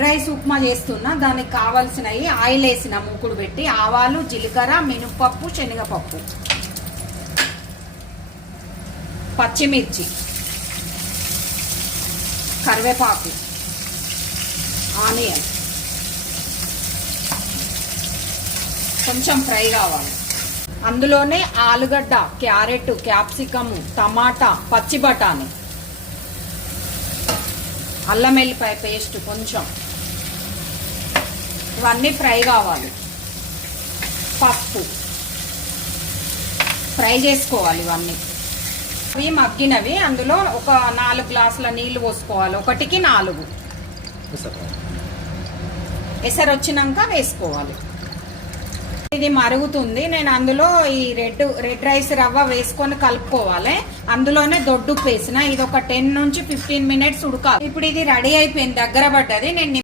Red rice upma చేస్తున్నా. దానికి కావాల్సినవి ఆయిల్ వేసిన మూకుడు పెట్టి ఆవాలు, జీలకర్ర, మినపప్పు, శనగపప్పు, పచ్చిమిర్చి, కరివేపాకు, ఆనియన్ కొంచెం ఫ్రై కావాలి. అందులోనే ఆలుగడ్డ, క్యారెట్, క్యాప్సికము, టమాటా, పచ్చి బఠానీ, అల్లం వెల్లిపాయ పేస్ట్ కొంచెం, ఇవన్నీ ఫ్రై కావాలి. పసుపు ఫ్రై చేసుకోవాలి. ఇవన్నీ అవి మగ్గినవి. అందులో ఒక 4 గ్లాసుల నీళ్లు పోసుకోవాలి. 1కి 4 ఎసరు వచ్చినాక వేసుకోవాలి. ఇది మరుగుతుంది. నేను అందులో ఈ రెడ్ రైస్ రవ్వ వేసుకొని కలుపుకోవాలి. అందులోనే దొడ్డుప్పు వేసిన. ఇది ఒక 10 నుంచి 15 మినిట్స్ ఉడకాలి. ఇప్పుడు ఇది రెడీ అయిపోయింది, దగ్గర పడ్డది. నేను